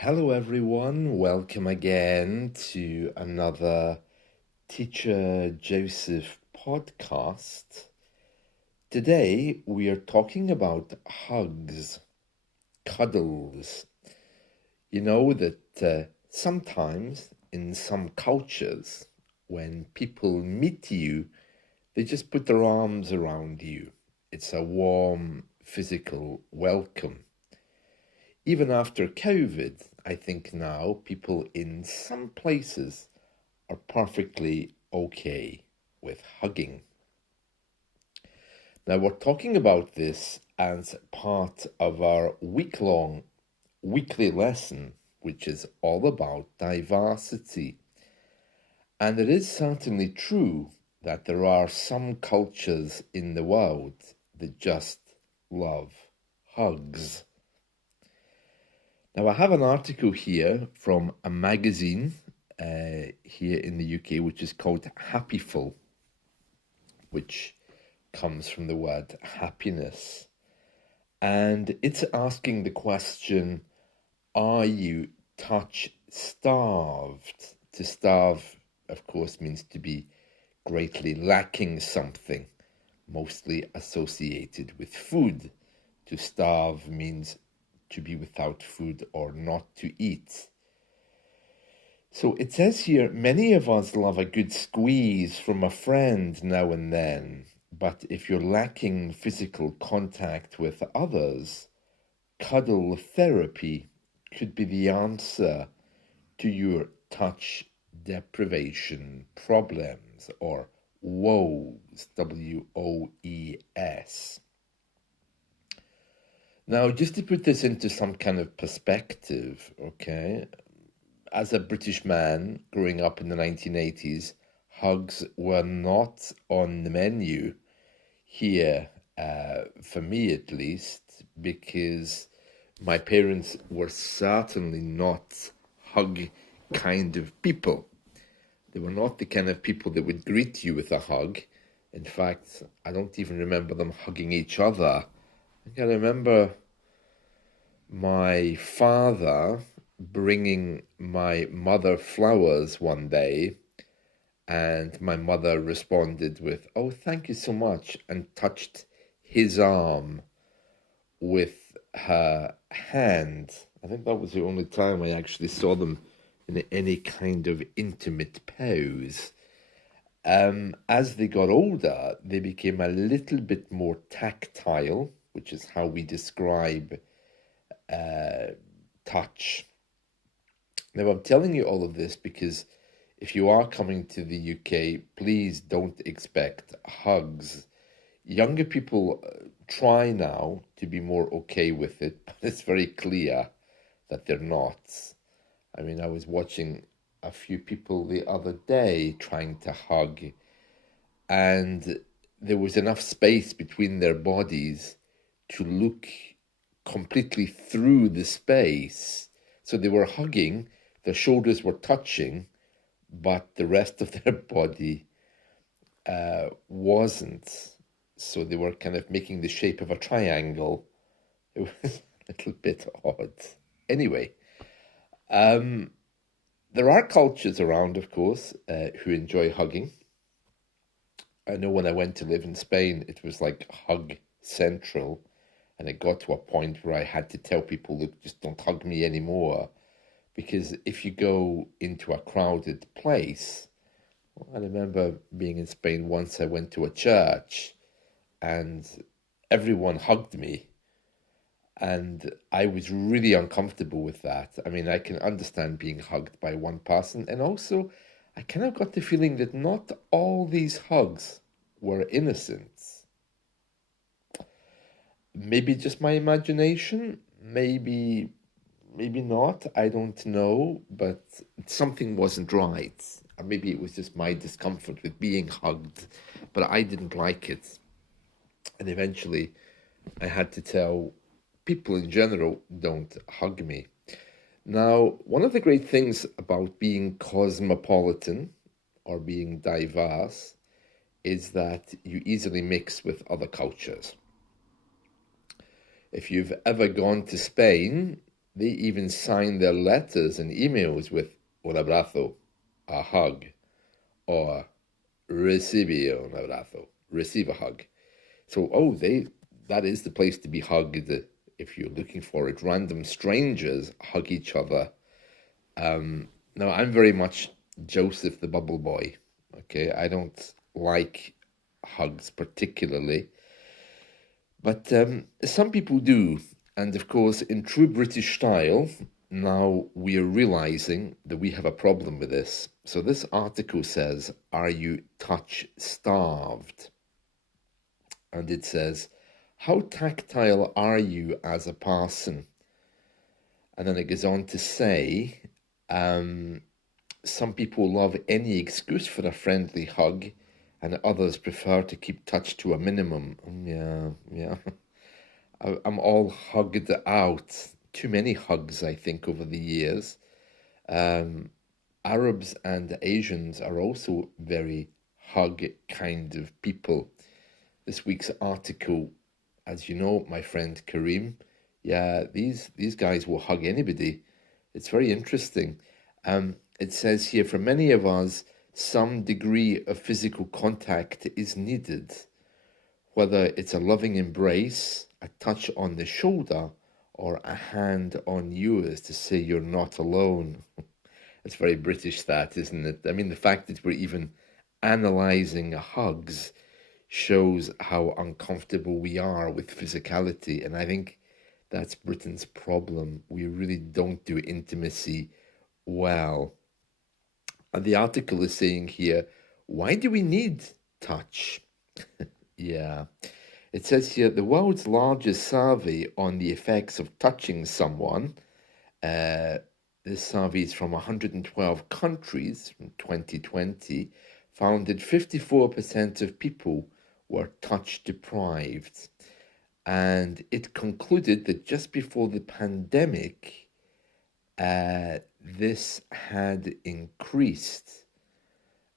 Hello, everyone. Welcome again to another Teacher Joseph podcast. Today, we are talking about hugs, cuddles. You know that sometimes in some cultures, when people meet you, they just put their arms around you. It's a warm physical welcome. Even after COVID, I think now people in some places are perfectly okay with hugging. Now, we're talking about this as part of our weekly lesson, which is all about diversity. And it is certainly true that there are some cultures in the world that just love hugs. Now, I have an article here from a magazine here in the UK, which is called Happyful, which comes from the word happiness. And it's asking the question, are you touch starved? To starve, of course, means to be greatly lacking something, mostly associated with food. To starve means to be without food or not to eat. So it says here, many of us love a good squeeze from a friend now and then, but if you're lacking physical contact with others, cuddle therapy could be the answer to your touch deprivation problems, or woes, WOES. Now, just to put this into some kind of perspective, okay, as a British man growing up in the 1980s, hugs were not on the menu here, for me at least, because my parents were certainly not hug kind of people. They were not the kind of people that would greet you with a hug. In fact, I don't even remember them hugging each other. I can remember my father bringing my mother flowers one day, and my mother responded with, "Oh, thank you so much," and touched his arm with her hand. I think that was the only time I actually saw them in any kind of intimate pose. As they got older, they became a little bit more tactile, which is how we describe touch. Now, I'm telling you all of this because if you are coming to the UK, please don't expect hugs. Younger people try now to be more okay with it, but it's very clear that they're not. I mean, I was watching a few people the other day trying to hug, and there was enough space between their bodies to look completely through the space. So they were hugging, their shoulders were touching, but the rest of their body wasn't. So they were kind of making the shape of a triangle. It was a little bit odd. Anyway, there are cultures around, of course, who enjoy hugging. I know when I went to live in Spain, it was like hug central. And it got to a point where I had to tell people, look, just don't hug me anymore. Because if you go into a crowded place, well, I remember being in Spain once, I went to a church and everyone hugged me. And I was really uncomfortable with that. I mean, I can understand being hugged by one person. And also, I kind of got the feeling that not all these hugs were innocent. Maybe just my imagination, maybe not, I don't know, but something wasn't right. Or maybe it was just my discomfort with being hugged, but I didn't like it. And eventually I had to tell people in general, don't hug me. Now, one of the great things about being cosmopolitan or being diverse is that you easily mix with other cultures. If you've ever gone to Spain, they even sign their letters and emails with un abrazo, a hug, or recibe un abrazo, receive a hug. So, that is the place to be hugged if you're looking for it. Random strangers hug each other. Now, I'm very much Joseph the Bubble Boy. Okay, I don't like hugs particularly, but some people do. And of course, in true British style, now we are realizing that we have a problem with this. So this article says, "Are you touch starved?" And it says, "How tactile are you as a person?" And then it goes on to say, some people love any excuse for a friendly hug, and others prefer to keep touch to a minimum. Yeah, yeah. I'm all hugged out. Too many hugs, I think, over the years. Arabs and Asians are also very hug kind of people. This week's article, as you know, my friend Kareem, yeah, these guys will hug anybody. It's very interesting. It says here, for many of us, some degree of physical contact is needed, whether it's a loving embrace, a touch on the shoulder, or a hand on yours to say you're not alone. It's very British, that, isn't it? I mean, the fact that we're even analysing hugs shows how uncomfortable we are with physicality. And I think that's Britain's problem. We really don't do intimacy well. And the article is saying here, why do we need touch? Yeah. It says here, the world's largest survey on the effects of touching someone, this survey is from 112 countries from 2020, found that 54% of people were touch deprived. And it concluded that just before the pandemic, this had increased.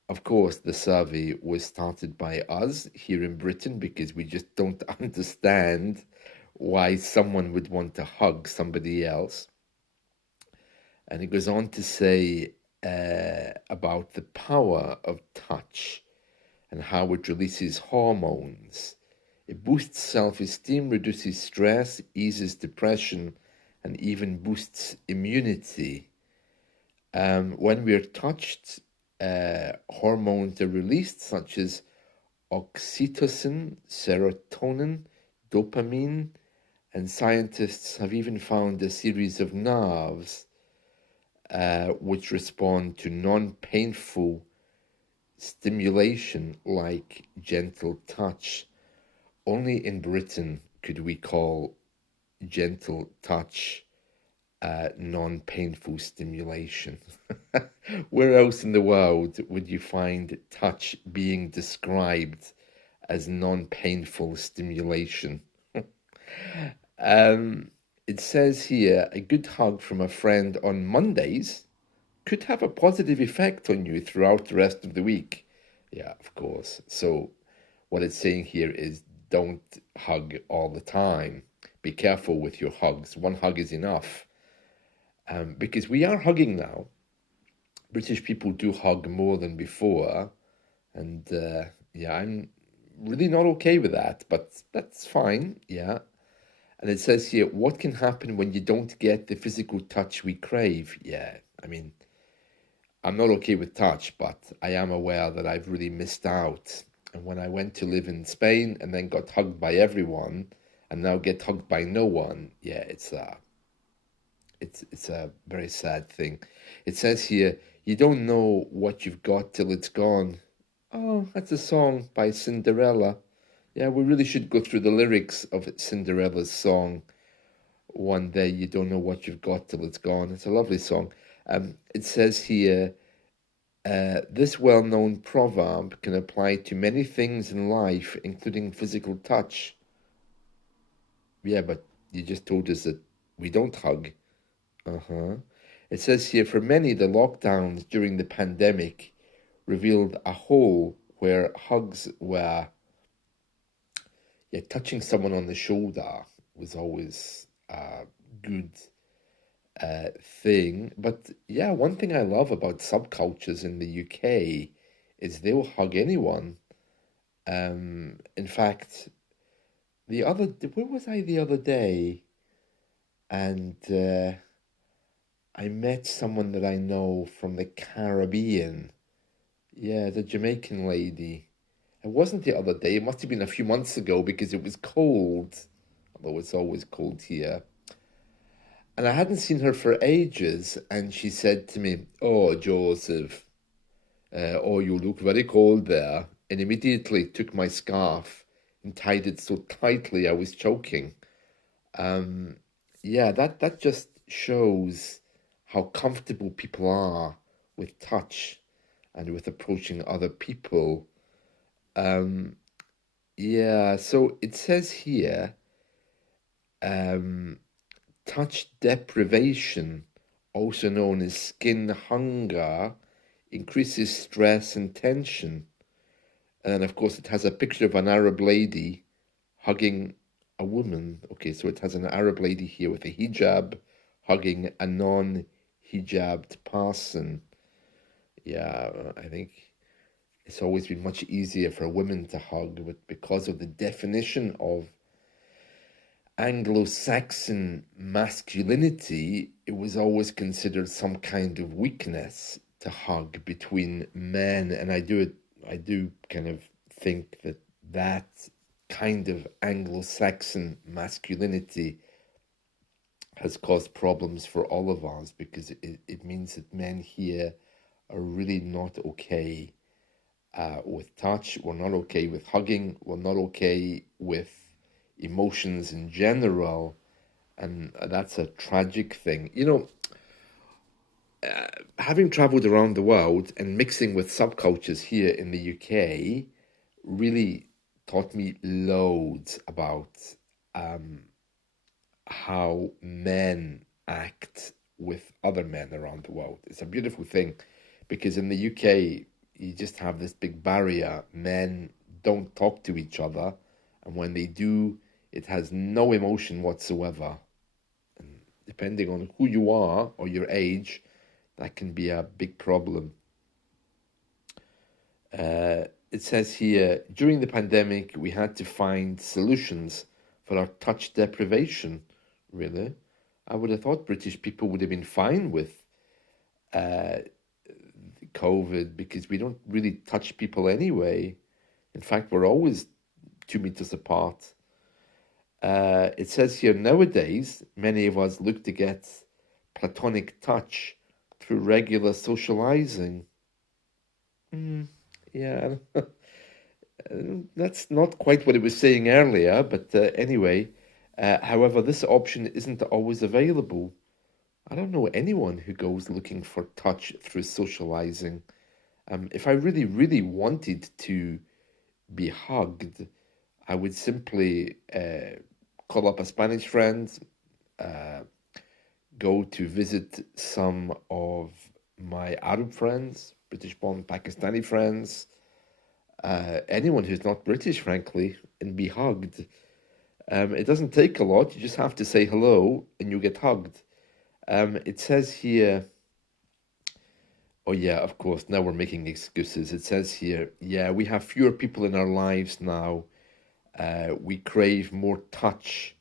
Of course, the survey was started by us here in Britain because we just don't understand why someone would want to hug somebody else. And it goes on to say about the power of touch and how it releases hormones. It boosts self-esteem, reduces stress, eases depression, and even boosts immunity. When we are touched, hormones are released, such as oxytocin, serotonin, dopamine, and scientists have even found a series of nerves which respond to non-painful stimulation like gentle touch. Only in Britain could we call gentle touch non-painful stimulation. Where else in the world would you find touch being described as non-painful stimulation? It says here, a good hug from a friend on Mondays could have a positive effect on you throughout the rest of the week. Yeah, of course. So what it's saying here is don't hug all the time. Be careful with your hugs. One hug is enough. Because we are hugging now. British people do hug more than before. And yeah, I'm really not okay with that, but that's fine. Yeah. And it says here, what can happen when you don't get the physical touch we crave? Yeah, I mean, I'm not okay with touch, but I am aware that I've really missed out. And when I went to live in Spain and then got hugged by everyone and now get hugged by no one, yeah, it's a very sad thing. It says here, you don't know what you've got till it's gone. Oh, that's a song by Cinderella. Yeah, we really should go through the lyrics of Cinderella's song one day. You don't know what you've got till it's gone. It's a lovely song. It says here, this well-known proverb can apply to many things in life, including physical touch. Yeah, but you just told us that we don't hug. Uh-huh. It says here, for many, the lockdowns during the pandemic revealed a hole where hugs were, yeah, touching someone on the shoulder was always good thing. But yeah, one thing I love about subcultures in the UK is they'll hug anyone. In fact, where was I the other day? And I met someone that I know from the Caribbean. Yeah, the Jamaican lady. It wasn't the other day. It must have been a few months ago because it was cold, although it's always cold here. And I hadn't seen her for ages, and she said to me, "Oh, Joseph, oh, you look very cold there." And immediately took my scarf and tied it so tightly I was choking. Um, yeah, that just shows how comfortable people are with touch and with approaching other people. Um, yeah, so it says here, um, touch deprivation, also known as skin hunger, increases stress and tension. And then, of course, it has a picture of an Arab lady hugging a woman. Okay, so it has an Arab lady here with a hijab hugging a non-hijabbed person. Yeah, I think it's always been much easier for women to hug, but because of the definition of Anglo-Saxon masculinity, it was always considered some kind of weakness to hug between men, and I do kind of think that that kind of Anglo-Saxon masculinity has caused problems for all of us because it means that men here are really not okay with touch. We're not okay with hugging. We're not okay with emotions in general. And that's a tragic thing. You know, having traveled around the world and mixing with subcultures here in the UK really taught me loads about um, how men act with other men around the world. It's a beautiful thing because in the UK, you just have this big barrier. Men don't talk to each other, and when they do, it has no emotion whatsoever. Depending on who you are or your age, that can be a big problem. It says here during the pandemic, we had to find solutions for our touch deprivation. Really? I would have thought British people would have been fine with uh, COVID because we don't really touch people anyway. In fact, we're always 2 meters apart. It says here nowadays, many of us look to get platonic touch through regular socializing. Mm, yeah, that's not quite what it was saying earlier, but anyway, however, this option isn't always available. I don't know anyone who goes looking for touch through socializing. If I really, really wanted to be hugged, I would simply call up a Spanish friend, uh, go to visit some of my Arab friends, British born Pakistani friends, anyone who's not British, frankly, and be hugged. It doesn't take a lot. You just have to say hello and you get hugged. It says here, oh, yeah, of course, now we're making excuses. It says here, yeah, we have fewer people in our lives now. We crave more touch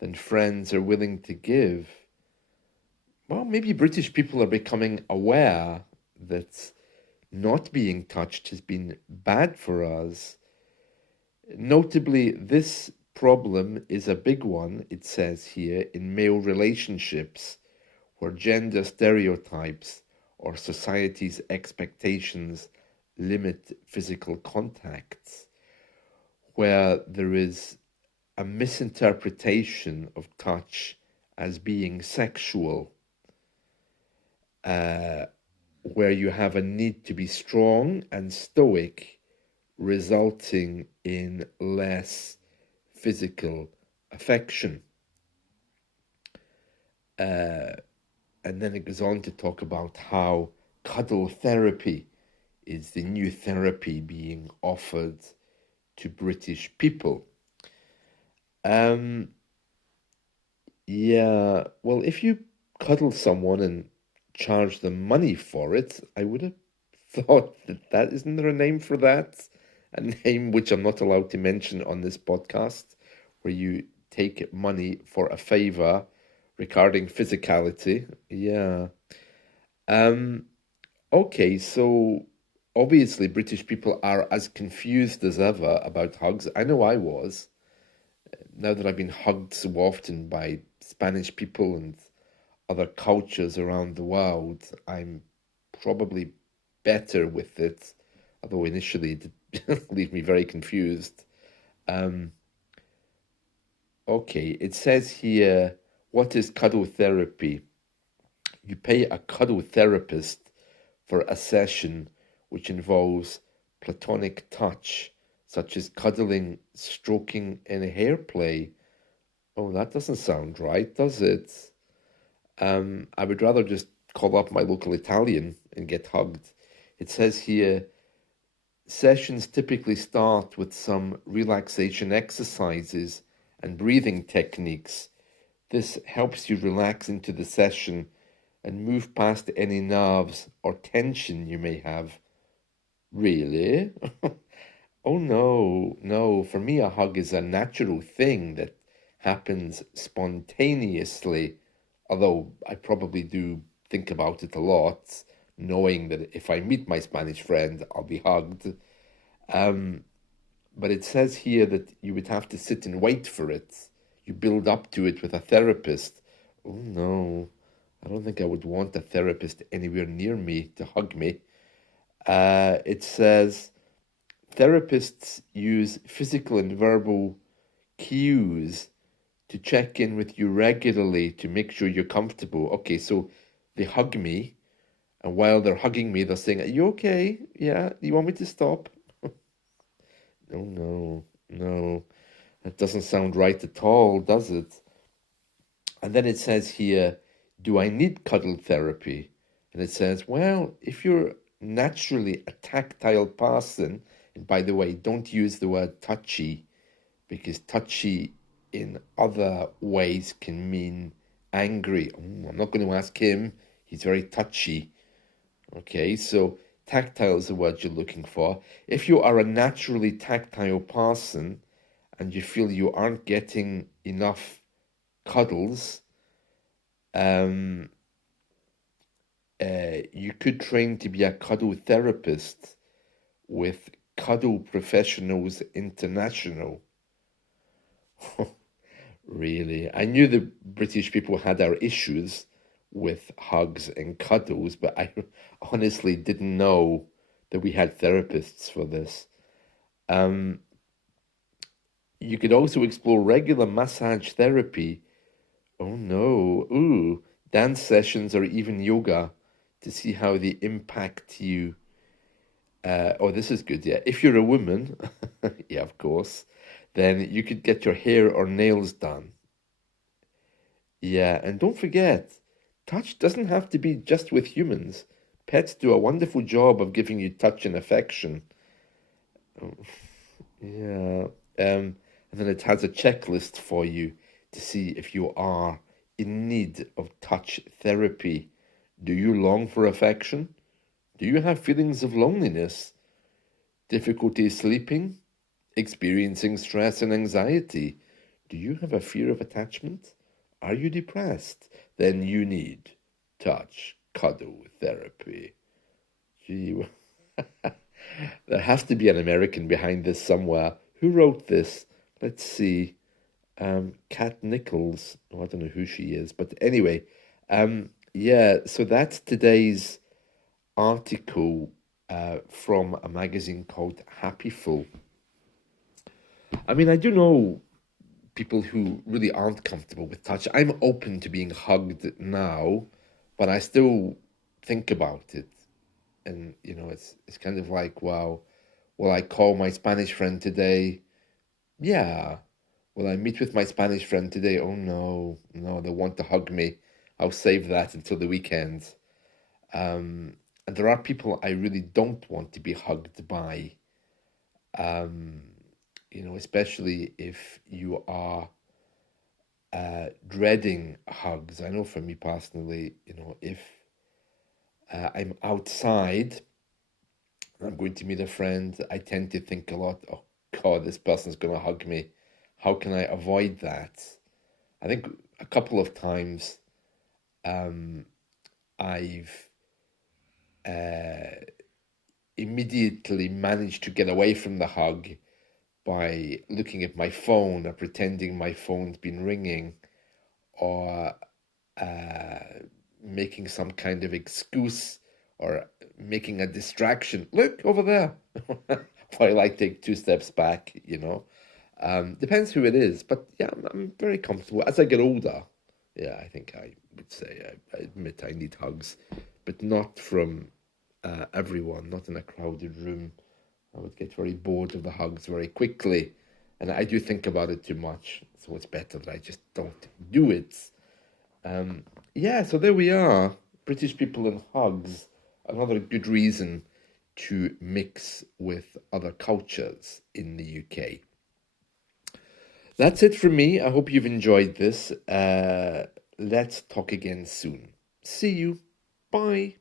than friends are willing to give. Well, maybe British people are becoming aware that not being touched has been bad for us. Notably, this problem is a big one, it says here, in male relationships, where gender stereotypes or society's expectations limit physical contacts, where there is a misinterpretation of touch as being sexual, uh, where you have a need to be strong and stoic, resulting in less physical affection. Uh, and then it goes on to talk about how cuddle therapy is the new therapy being offered to British people. Um, yeah, well, if you cuddle someone and charge them money for it, I would have thought that isn't there a name for that? A name which I'm not allowed to mention on this podcast, where you take money for a favor regarding physicality. Yeah. Um, okay, so obviously British people are as confused as ever about hugs. I know I was. Now that I've been hugged so often by Spanish people and other cultures around the world, I'm probably better with it, although initially it did leave me very confused. Um, okay, it says here, what is cuddle therapy? You pay a cuddle therapist for a session which involves platonic touch, such as cuddling, stroking, and hair play. Oh, that doesn't sound right, does it? I would rather just call up my local Italian and get hugged. It says here, sessions typically start with some relaxation exercises and breathing techniques. This helps you relax into the session and move past any nerves or tension you may have. Really? Oh no, no. For me, a hug is a natural thing that happens spontaneously, although I probably do think about it a lot, knowing that if I meet my Spanish friend, I'll be hugged. Um, but it says here that you would have to sit and wait for it. You build up to it with a therapist. Oh no, I don't think I would want a therapist anywhere near me to hug me. It says therapists use physical and verbal cues to check in with you regularly to make sure you're comfortable. Okay, so they hug me, and while they're hugging me, they're saying, "Are you okay? Yeah, do you want me to stop?" Oh no, no, that doesn't sound right at all, does it? And then it says here, do I need cuddle therapy? And it says, well, if you're naturally a tactile person, and by the way, don't use the word touchy, because touchy in other ways can mean angry. Oh, I'm not going to ask him. He's very touchy. Okay, so tactile is the word you're looking for. If you are a naturally tactile person and you feel you aren't getting enough cuddles, um, you could train to be a cuddle therapist with Cuddle Professionals International. Really? I knew the British people had our issues with hugs and cuddles, but I honestly didn't know that we had therapists for this. Um, you could also explore regular massage therapy. Oh no, ooh, dance sessions or even yoga to see how they impact you. Oh, this is good, yeah. If you're a woman, yeah, of course, then you could get your hair or nails done. Yeah, and don't forget, touch doesn't have to be just with humans. Pets do a wonderful job of giving you touch and affection. Oh, yeah. And then it has a checklist for you to see if you are in need of touch therapy. Do you long for affection? Do you have feelings of loneliness, difficulty sleeping, experiencing stress and anxiety? Do you have a fear of attachment? Are you depressed? Then you need touch cuddle therapy. Gee, there has to be an American behind this somewhere. Who wrote this? Let's see. Kat Nichols. Oh, I don't know who she is, but anyway, yeah. So that's today's article from a magazine called Happy Full. I mean, I do know people who really aren't comfortable with touch. I'm open to being hugged now, but I still think about it. And it's kind of like, wow, will I call my Spanish friend today? Yeah. Will I meet with my Spanish friend today? Oh no, no, they want to hug me. I'll save that until the weekend. And there are people I really don't want to be hugged by. Um, especially if you are dreading hugs. I know for me personally, if I'm outside and I'm going to meet a friend, I tend to think a lot, oh God, this person's going to hug me. How can I avoid that? I think a couple of times I've immediately managed to get away from the hug by looking at my phone or pretending my phone's been ringing, or making some kind of excuse or making a distraction. Look over there, while I take two steps back. Depends who it is, but yeah, I'm very comfortable. As I get older, yeah, I think I would say I admit I need hugs, but not from everyone, not in a crowded room. I would get very bored of the hugs very quickly, and I do think about it too much, so it's better that I just don't do it. Yeah, so there we are. British people and hugs. Another good reason to mix with other cultures in the UK. That's it from me. I hope you've enjoyed this. Let's talk again soon. See you. Bye.